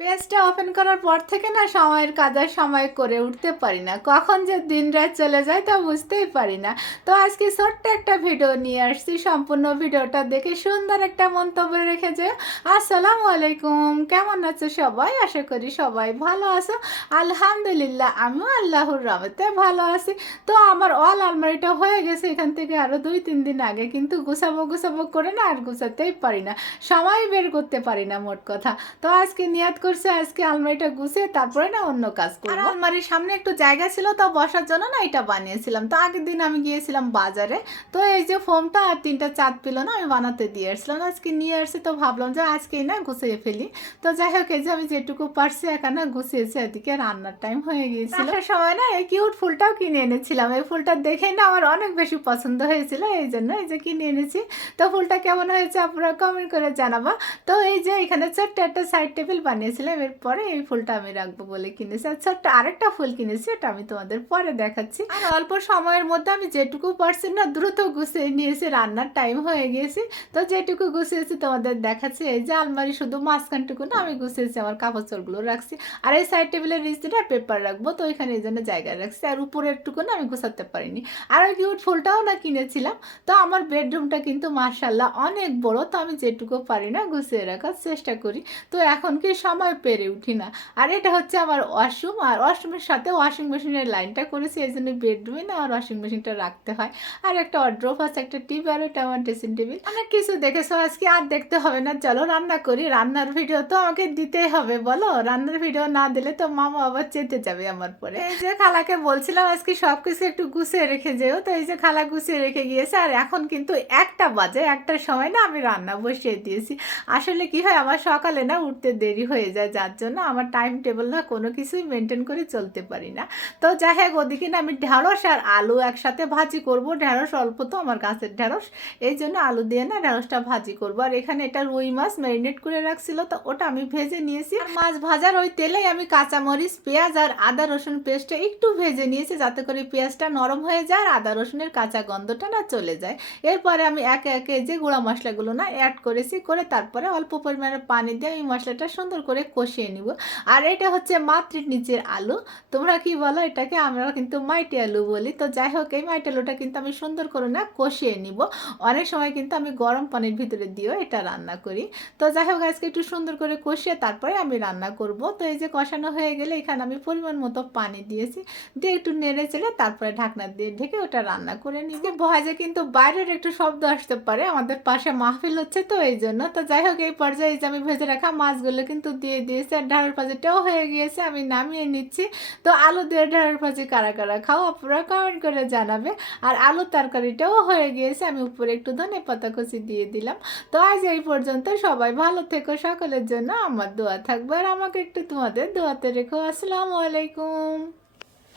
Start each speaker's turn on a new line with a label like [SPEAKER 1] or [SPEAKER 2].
[SPEAKER 1] পেজটা ওপেন করার পর থেকে না সময়ের কাজের সময় করে উঠতে পারি না। কখন যে দিন রাত চলে যায় তা বুঝতেই পারি না। তো আজকে ছোট্ট একটা ভিডিও নিয়ে আসছি। সম্পূর্ণ ভিডিওটা দেখে সুন্দর একটা মন্তব্য রেখে যে আসসালামু আলাইকুম। কেমন আছো সবাই? আশা করি সবাই ভালো আছো। আলহামদুলিল্লাহ, আমিও আল্লাহর রহমতে ভালো আছি। তো আমার অল আলমারিটা হয়ে গেছে এখান থেকে আরও দুই, তিন দিন আগে। কিন্তু গুছাবো গুছাবো করে না আর গুছাতেই পারি না। সময় বের করতে পারি না মোট কথা। তো আজকে নিয়াত করছে আজকে আলমারিটা গুছিয়ে তারপরে না অন্য কাজ করব। আলমারির সামনে একটু জায়গা ছিল তো বসার জন্য না এটা বানিয়েছিলাম। তো আগের দিন আমি গিয়েছিলাম বাজারে তো এই যে ফোমটা আর তিনটা চাঁদ পেল না আমি বানাতে দিয়ে আসছিলাম। আজকে নিয়ে আসছি তো ভাবলাম যে আজকেই না গুছিয়ে ফেলি। তো যাই হোক এই যে আমি যেটুকু পারছি এখানে গুছিয়েছি এদিকে রান্নার টাইম হয়ে গিয়েছিল। সময় না এই কিউট ফুলটাও কিনে এনেছিলাম। এই ফুলটা দেখে না আমার অনেক বেশি পছন্দ হয়েছিল এই জন্য এই যে কিনে এনেছি। তো ফুলটা কেমন হয়েছে আপনারা কমেন্ট করে জানাবা। তো এই যে এখানে ছোট্ট একটা সাইড টেবিল বানিয়েছিলাম এরপরে এই ফুলটা আমি রাখব বলে কিনেছি। আর ছোট্ট আরেকটা ফুল কিনেছি, এটা আমি তোমাদের পরে দেখাচ্ছি। আর অল্প সময়ের মধ্যে আমি যেটুকু পারছি না, দ্রুত গুছিয়ে নিয়েছি, রান্নার টাইম হয়ে গিয়েছি। তো যেটুকু গুছিয়েছি তোমাদের দেখাচ্ছি, এই যে আলমারি শুধু মাঝখানটুকু না, আমি গুছিয়েছি, আমার কাপড় চোরগুলো রাখছি। আর এই সাইড টেবিলের না পেপার রাখব, তো ওইখানে এই জন্য জায়গায় রাখছি। আর উপরের টুকু না, আমি গুছাতে পারিনি। আর ওই কিউট ফুলটাও না কিনেছিলাম, তো আমার বেডরুমটা কিন্তু মার্শাল্লাহ অনেক বড়, তো আমি যেটুকু পারি না, গুছিয়ে রাখার চেষ্টা করি। তো এখন কি সময় পেরে উঠি না। আর এটা হচ্ছে আমার ওয়াশরুম আর ওয়াশরুমের সাথে ওয়াশিং মেশিনের লাইনটা করেছি, এই জন্য বেডরুমে না আমার ওয়াশিং মেশিনটা রাখতে হয়। আর একটা অড্রপ আছে, একটা টিভি আর এটা আমার ড্রেসিং টেবিল অনেক কিছু দেখেছ আজকে, আর দেখতে হবে না। চলো রান্না করি, রান্নার ভিডিও তো আমাকে দিতেই হবে, বলো? রান্নার ভিডিও না দিলে তো মামা আবার চেতে যাবে আমার পরে। এই যে খালাকে বলছিলাম আজকে সব কিছু একটু গুছিয়ে রেখে যেও, তো এই যে খালা গুছিয়ে রেখে গিয়েছে, আর এখন কিন্তু একটা বাজে, একটার সময় না আমি রান্না বসিয়ে দিয়েছি। আসলে কি হয়, আমার সকালে না উঠতে দেরি হয়ে যায়। যার জন্য আমার টাইম টেবিল না কোনো কিছুই মেনটেন করে চলতে পারি না। তো যাই হোক, ওদিকে না আমি ঢ্যাঁড়স আর আলু একসাথে ভাজি করব। ঢ্যাঁড়স অল্প তো আমার গাছের ঢ্যাঁড়স এই জন্য আলু দিয়ে না ঢ্যাঁড়সটা ভাজি করব। আর এখানে এটা রুই মাছ ম্যারিনেট করে রাখছিল, তো ওটা আমি ভেজে নিয়েছি। মাছ ভাজার ওই তেলেই আমি কাঁচামরিচ, পেঁয়াজ আর আদা রসুন পেস্টটা একটু ভেজে নিয়েছি, যাতে করে পেঁয়াজটা নরম হয়ে যায় আর আদা রসুনের কাঁচা গন্ধটা না চলে যায়। এরপরে আমি একে একে যে গুঁড়া মশলাগুলো না অ্যাড করেছি, করে তারপরে অল্প পরিমাণে পানি দিয়ে এই মশলাটা সুন্দর করে কষিয়ে নিব। আর এটা হচ্ছে মাতৃ নিচের আলু। তোমরা কি বলো, এটাকে আমরা কিন্তু মাইটি আলু বলি। তো যাই হোক, এই মাইটি আলুটা কিন্তু আমি সুন্দর করে না কষিয়ে নিব। অনেক সময় কিন্তু আমি গরম পানির ভিতরে দিয়েও এটা রান্না করি। তো যাই হোক, আজকে একটু সুন্দর করে কষিয়ে তারপরে আমি রান্না করব। তো এই যে কষানো হয়ে গেলে এখানে আমি পরিমাণ মতো পানি দিয়েছি। দিয়ে একটু নেড়ে চেড়ে তারপরে ঢাকনা দিয়ে ঢেকে ওটা রান্না করে নিই ভয়েজে কিন্তু বাইরের একটু শব্দ আসতে পারে। আমাদের পাশে মাহফিল হচ্ছে তো, এই জন্য। তো যাই হোক, এই পর্যায়ে যে আমি ভেজে রাখা মাছগুলো কিন্তু দিয়ে দিয়েছি আর ঢাড়ের ভাজিটাও হয়ে গিয়েছে, আমি নামিয়ে নিচ্ছি। তো আলু দিয়ে ঢাড়ের ভাজি কারা কারা খাও আপনারা কমেন্ট করে জানাবে। আর আলু তরকারিটাও হয়ে গিয়েছে, আমি উপরে একটু ধনে পাতা কুচি দিয়ে দিলাম। তো আজ এই পর্যন্ত, সবাই ভালো থেকো, সকলের জন্য আমার দোয়া থাকবে। আর আমাকে একটু তোমাদের দোয়াতে রেখো। আসসালামু আলাইকুম।